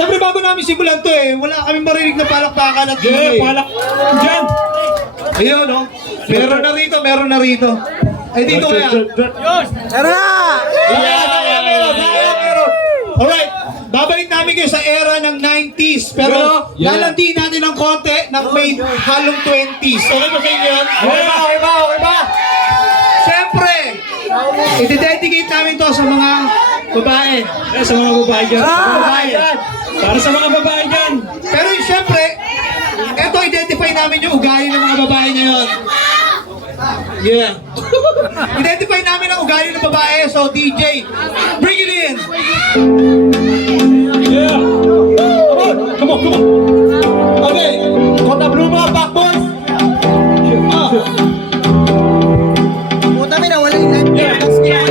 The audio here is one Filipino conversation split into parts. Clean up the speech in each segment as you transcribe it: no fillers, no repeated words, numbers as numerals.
Siyempre bago namin simulan to wala kaming marinig na palakpakan at palak dyan. Ayun, no? Meron na rito. Ay, dito kaya. Tara! Meron. Alright, babalik namin kayo sa era ng 90s. Pero, lalandi natin ng konti ng may halong 20s. Okay ba sa inyo yun? Okay ba? Siyempre, i-dedicate namin to sa mga babae. Sa mga babae dyan. Para sa mga babae dyan. Pero siyempre, eto identify namin yung ugali ng mga babae ngayon. Yeah. Identify namin ang ugali ng babae. So DJ, bring it in. Yeah. Come on. Okay. Kota Bluma, back boys. Puta mo na, walang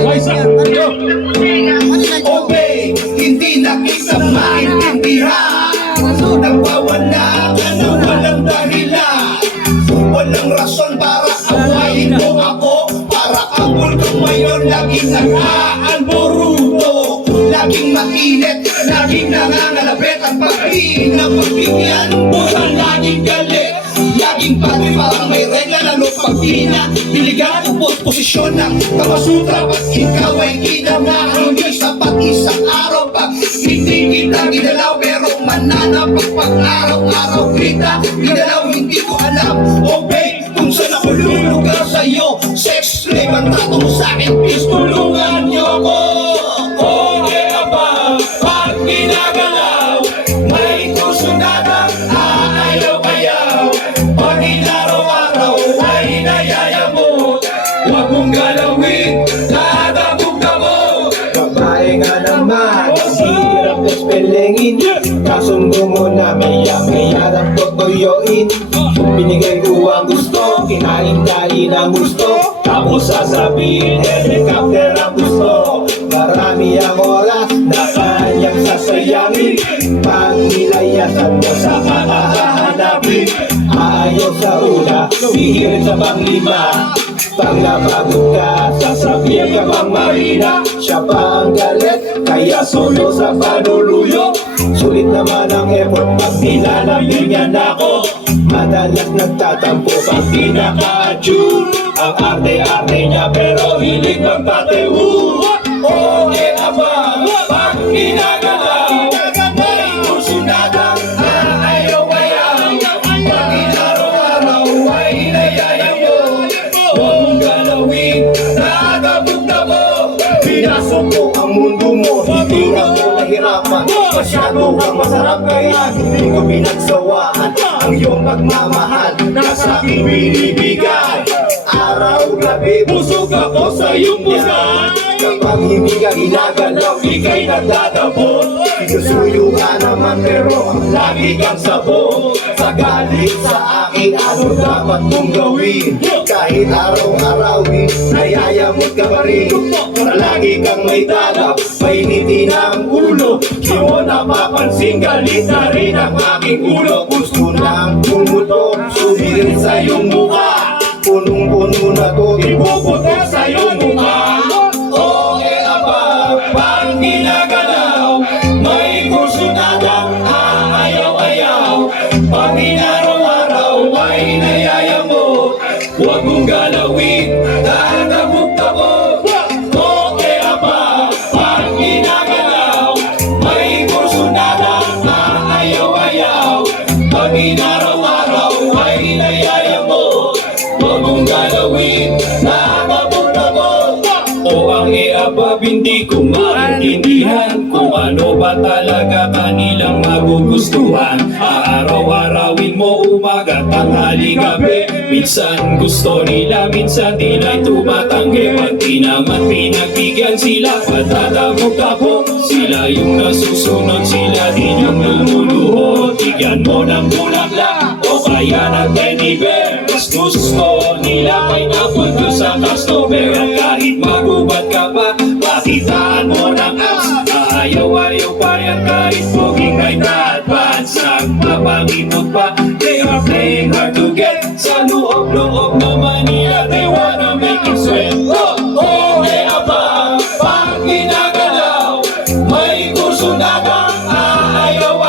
Wise up. Oh babe, hindi na kita maintindihan. Nagwawala ka na walang dahilan. Walang rason para awayin mo ako. Para ang mundo ngayon laging nag-aalboruto. Laging mainit, laging nangangalabit. Ang pagtingin na pagbigyan mo na laging galit. Laging pati parang may regla na pagpina. Biligan ang posisyon ng Kamasutra. At ikaw ay kinamahal. Hindi sapat isang araw pag hindi kita ginalaw. Pero mananapag pag araw-araw kita ginalaw. Hindi ko alam, oh babe, kung saan ako lulugar sa'yo. Sex slave ang tato mo sa'kin. Please tulungan niyo ko. Okay ba pag ginagalaw? May kusunada, aayaw-ayaw. Pag inaraw-araw ay nayayamot. Huwag mong galawin, dadabog-dabog. Babae nga naman, hirap na spellingin. Kasundo mo na maya-maya ng totoyoin. Binigay ko ang gusto, kinain dahil ang gusto. Tapos sasabihin, helicopter ang gusto. Marami ang oras na kanyang sasayangin. Pag nilayasan mo sa kakahanapin. Ayaw sa una, hihirin sa panglima. Pag napagod ka, sasabihin ka bang mahina. Siya pa ang galit, kaya solo sa panuluyo. Sulit naman ang effort pag nilalambing niya na ako. Madalas nagtatampo pag pinaka-tune. Ang arte-arte niya pero hilig ng tatewu. Okay aba, pag ginagalaw, may kursunada, aayaw-ayaw. Pag inaraw-araw ay nayayamot. Huwag mong galawin, dadabog-dabog. Pinasok ko ang mundo mo, hindi na ko nahirapan. Masyado kang masarap kaya hindi ko pinagsawaan. Ang iyong pagmamahal na sa aking binibigay. Araw-gabi, busog ako sa iyong bugay. Kapag hindi ka ginagalaw, ika'y nagdadabot. Sinusuyo ka naman pero lagi kang sabot. Sa galit sa akin, ano dapat mong gawin? Kahit araw-arawin, nayayamot ka pa rin. Lagi kang may dalap, painitin ang ulo. Di mo napapansin, galit na rin ang aking ulo. Gusto nang pumutok, sumirin sa iyong mukha. Punong-puno na to, ipuputok sa iyong mukha. Okay aba, pag ginagalaw, may kursunada, aayaw-ayaw. Pag inaraw-araw ay nayayamot. Huwag mong galawin, dadabog-dabog. Okay aba, pag ginagalaw, may kursunada, aayaw-ayaw. Pag inaraw-araw ay nayayamot. Huwag mong galawin, dadabog-dabog. O ang iabab, hindi ko maintindihan kung ano ba talaga kanilang magugustuhan. Aaraw-arawin mo umaga, tanghali, gabi. Minsan gusto nila, minsan di na'y tumatanggi. Pag di naman pinagbigyan sila, patadabog-dabog. Sila yung nasusunod, sila din yung lumuluhod. Bigyan mo ng bulaklak o kaya ng teddy bear. Mas gusto nila pineapple ko sa customer. At kahit magubat ka pa, pakitaan mo ng abs. Ayaw-ayaw pa yan kahit poging right advance. Nagpapangipot pa, they are playing hard to get. Sa loob-loob naman nila, they wanna make it sweat. Okay aba, pag ginagalaw, may kurso na kang aayaw.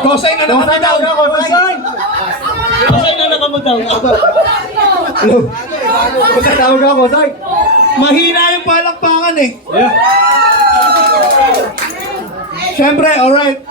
Kosay na nakataw. Okay na nakamutaw. Kosay, tawag ako, Kosay. Mahina yung palakpakan eh. Yeah. Siyempre, alright.